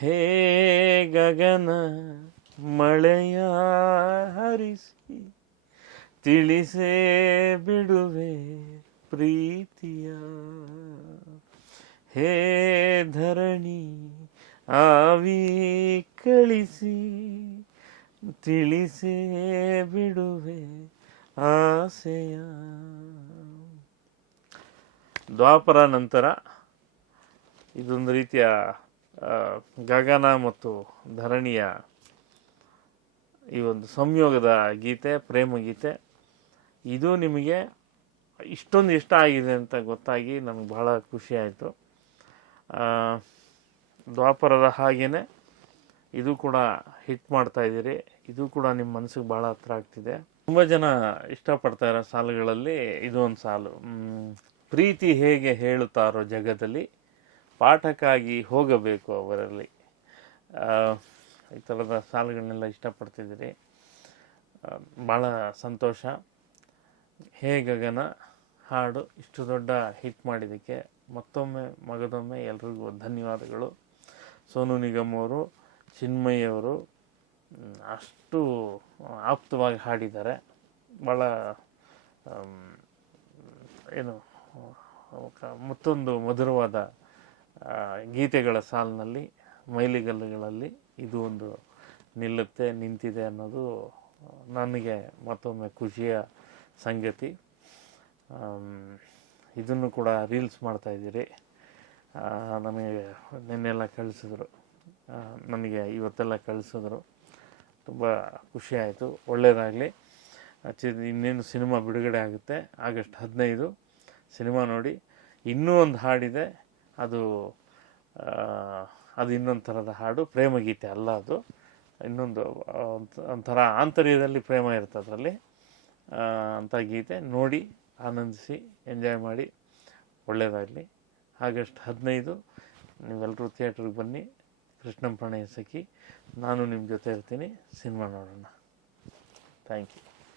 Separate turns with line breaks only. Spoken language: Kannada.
ಹೇ ಗಗನ ಮಳೆಯ ಹರಿಸಿ ತಿಳಿಸೇ ಬಿಡುವೆ ಪ್ರೀತಿಯ. ಹೇ ಧರಣಿ ಆವಿ ಕಳಿಸಿ ತಿಳಿಸೇ ಬಿಡುವೆ ಆಸೆಯ. ದ್ವಾಪರ ನಂತರ ಇದೊಂದು ರೀತಿಯ ಗಗನ ಮತ್ತು ಧರಣಿಯ ಈ ಒಂದು ಸಂಯೋಗದ ಗೀತೆ, ಪ್ರೇಮ ಗೀತೆ, ಇದು ನಿಮಗೆ ಇಷ್ಟೊಂದು ಇಷ್ಟ ಆಗಿದೆ ಅಂತ ಗೊತ್ತಾಗಿ ನನಗೆ ಬಹಳ ಖುಷಿ ಆಯಿತು. ದ್ವಾಪರದ ಹಾಗೇ ಇದು ಕೂಡ ಹಿಟ್ ಮಾಡ್ತಾ ಇದ್ದೀರಿ. ಇದು ಕೂಡ ನಿಮ್ಮ ಮನಸ್ಸಿಗೆ ಭಾಳ ಹತ್ರ ಆಗ್ತಿದೆ. ತುಂಬ ಜನ ಇಷ್ಟಪಡ್ತಾ ಇರೋ ಸಾಲುಗಳಲ್ಲಿ ಇದು ಒಂದು ಸಾಲು ಪ್ರೀತಿ ಹೇಗೆ ಹೇಳುತ್ತಾರೋ ಜಗದಲ್ಲಿ ಪಾಠಕ್ಕಾಗಿ ಹೋಗಬೇಕು ಅವರಲ್ಲಿ. ಈ ಥರದ ಸಾಲುಗಳನ್ನೆಲ್ಲ ಇಷ್ಟಪಡ್ತಿದ್ದೀರಿ. ಭಾಳ ಸಂತೋಷ. ಹೇ ಗಗನ, ಹಾಡು ಇಷ್ಟು ದೊಡ್ಡ ಹಿಟ್ ಮಾಡಿದ್ದಕ್ಕೆ ಮತ್ತೊಮ್ಮೆ ಮಗದೊಮ್ಮೆ ಎಲ್ರಿಗೂ ಧನ್ಯವಾದಗಳು. ಸೋನು ನಿಗಮ್ ಅವರು, ಚಿನ್ಮಯ್ ಅವರು ಅಷ್ಟು ಆಪ್ತವಾಗಿ ಹಾಡಿದ್ದಾರೆ. ಭಾಳ ಏನು ಮತ್ತೊಂದು ಮಧುರವಾದ ಗೀತೆಗಳ ಸಾಲಿನಲ್ಲಿ, ಮೈಲಿಗಲ್ಲುಗಳಲ್ಲಿ ಇದು ಒಂದು ನಿಲ್ಲುತ್ತೆ, ನಿಂತಿದೆ ಅನ್ನೋದು, ನನಗೆ ಮತ್ತೊಮ್ಮೆ ಖುಷಿಯ ಸಂಗತಿ. ಇದನ್ನು ಕೂಡ ರೀಲ್ಸ್ ಮಾಡ್ತಾಯಿದ್ದೀರಿ ನನಗೆ ನಿನ್ನೆಲ್ಲ ಕಳಿಸಿದ್ರು. ನನಗೆ ಇವತ್ತೆಲ್ಲ ಕಳಿಸಿದ್ರು. ತುಂಬ ಖುಷಿ ಒಳ್ಳೆಯದಾಗಲಿ ಒಳ್ಳೆಯದಾಗಲಿ ಇನ್ನೇನು ಸಿನಿಮಾ ಬಿಡುಗಡೆ ಆಗುತ್ತೆ. ಆಗಸ್ಟ್ ಹದಿನೈದು. ಸಿನಿಮಾ ನೋಡಿ. ಇನ್ನೂ ಒಂದು ಹಾಡಿದೆ. ಅದು ಅದು ಇನ್ನೊಂದು ಥರದ ಹಾಡು ಪ್ರೇಮಗೀತೆ ಅಲ್ಲ ಅದು. ಇನ್ನೊಂದು ಒಂಥರ ಆಂತರ್ಯದಲ್ಲಿ ಪ್ರೇಮ ಇರುತ್ತೆ ಅದರಲ್ಲಿ. ಅಂಥ ಗೀತೆ ನೋಡಿ, ಆನಂದಿಸಿ, ಎಂಜಾಯ್ ಮಾಡಿ ಒಳ್ಳೆಯದಾಗಲಿ ಆಗಸ್ಟ್ ಹದಿನೈದು ನೀವೆಲ್ಲರೂ ಥಿಯೇಟ್ರಿಗೆ ಬನ್ನಿ. ಕೃಷ್ಣಂ ಪ್ರಣಯ ಸಖಿ. ನಾನು ನಿಮ್ಮ ಜೊತೆ ಇರ್ತೀನಿ. ಸಿನಿಮಾ ನೋಡೋಣ. Thank you.